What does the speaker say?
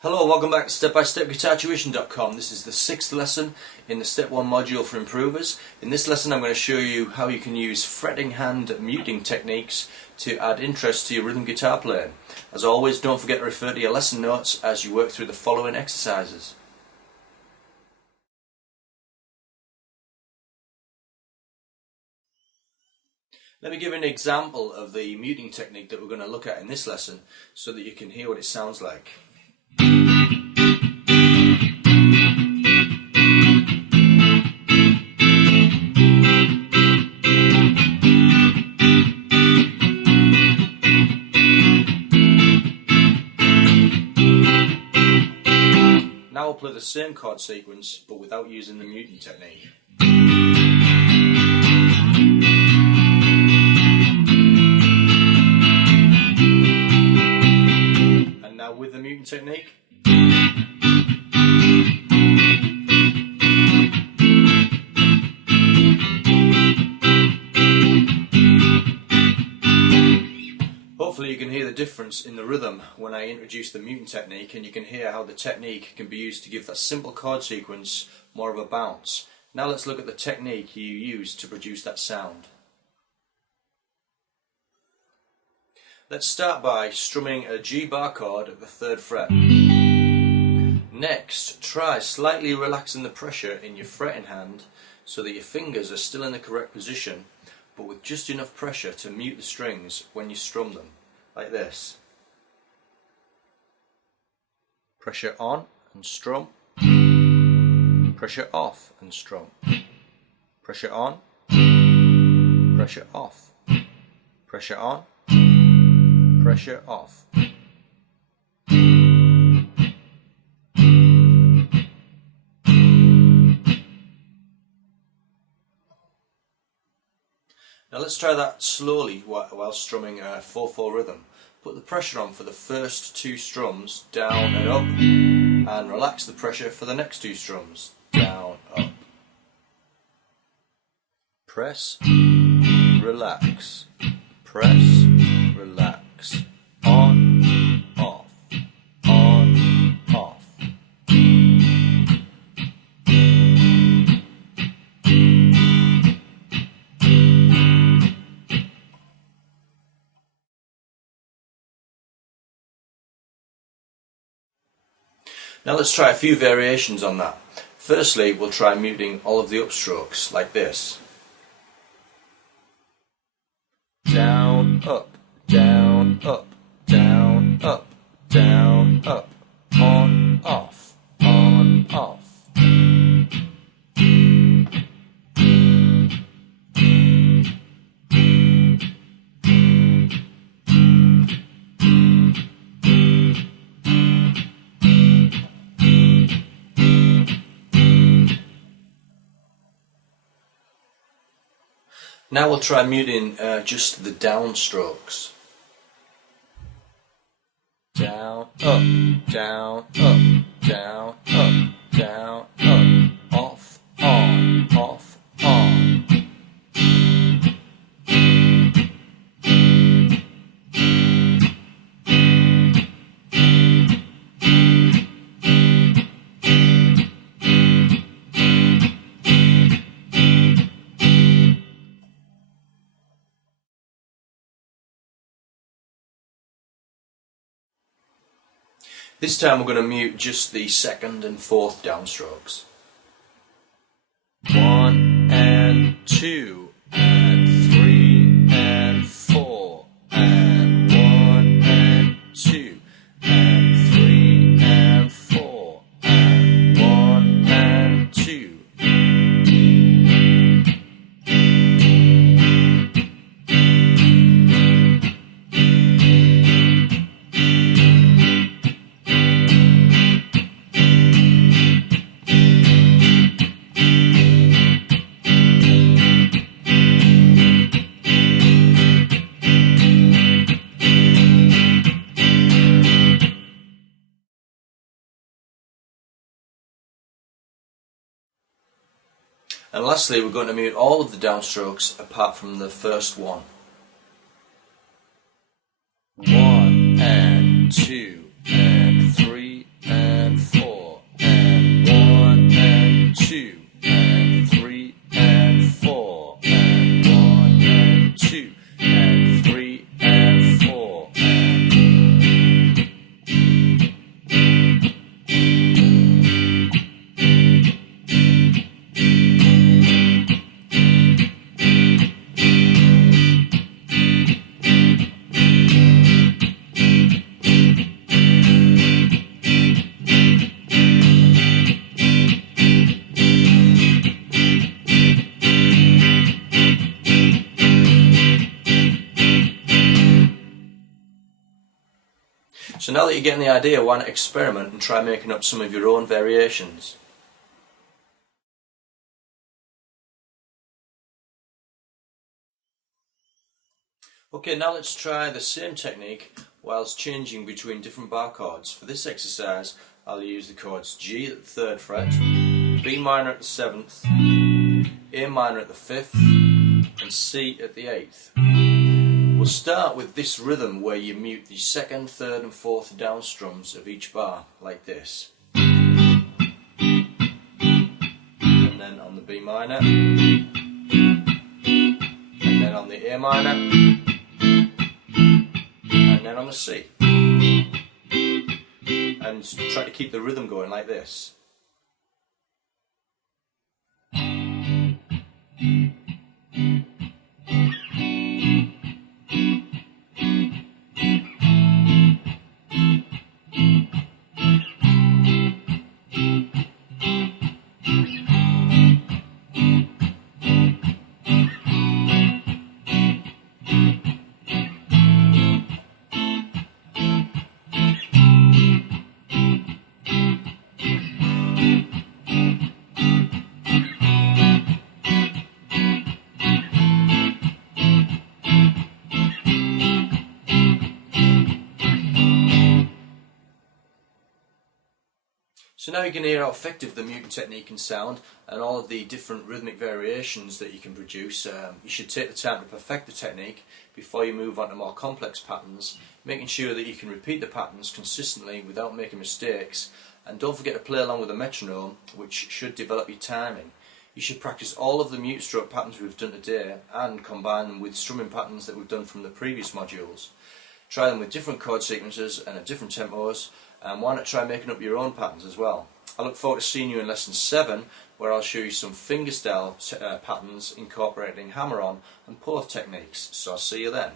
Hello, welcome back to Step-by-Step GuitarTuition.com. This is the 6th lesson in the Step 1 module for improvers. In this lesson I'm going to show you how you can use fretting hand muting techniques to add interest to your rhythm guitar playing. As always, don't forget to refer to your lesson notes as you work through the following exercises. Let me give you an example of the muting technique that we're going to look at in this lesson so that you can hear what it sounds like. Now we'll play the same chord sequence but without using the muting technique. And now with the muting technique. Hopefully you can hear the difference in the rhythm when I introduce the muting technique, and you can hear how the technique can be used to give that simple chord sequence more of a bounce. Now let's look at the technique you use to produce that sound. Let's start by strumming a G bar chord at the 3rd fret. Next, try slightly relaxing the pressure in your fretting hand so that your fingers are still in the correct position, but with just enough pressure to mute the strings when you strum them, like this. Pressure on and strum, pressure off and strum, pressure on, pressure off, pressure on, pressure off. Now let's try that slowly while strumming a 4/4 rhythm. Put the pressure on for the first 2 strums, down and up, and relax the pressure for the next 2 strums, down, up. Press, relax, press, relax, on, off, on, off. Now let's try a few variations on that. Firstly, we'll try muting all of the upstrokes, like this. Down, up, down, up, down, up, down, up, on, off, on, off. Now we'll try muting just the down strokes. Down, up, down, up, down, up, down, up, off, on, off, on. This time we're going to mute just the 2nd and 4th downstrokes. 1 and 2 and 3 and 4 and 1 and 2 and 3 and 4 and 1 and 2. And lastly, we're going to mute all of the downstrokes apart from the first one. 1 and 2 and 3 and So now that you're getting the idea, why not experiment and try making up some of your own variations. Okay, now let's try the same technique whilst changing between different bar chords. For this exercise I'll use the chords G at the 3rd fret, B minor at the 7th, A minor at the 5th and C at the 8th. We'll start with this rhythm where you mute the 2nd, 3rd and 4th down strums of each bar, like this. And then on the B minor, and then on the A minor, and then on the C. And try to keep the rhythm going like this. So now you can hear how effective the muting technique can sound and all of the different rhythmic variations that you can produce. You should take the time to perfect the technique before you move on to more complex patterns, making sure that you can repeat the patterns consistently without making mistakes, and don't forget to play along with the metronome, which should develop your timing. You should practice all of the mute stroke patterns we've done today and combine them with strumming patterns that we've done from the previous modules. Try them with different chord sequences and at different tempos, and why not try making up your own patterns as well. I look forward to seeing you in lesson 7, where I'll show you some fingerstyle patterns incorporating hammer-on and pull-off techniques, so I'll see you then.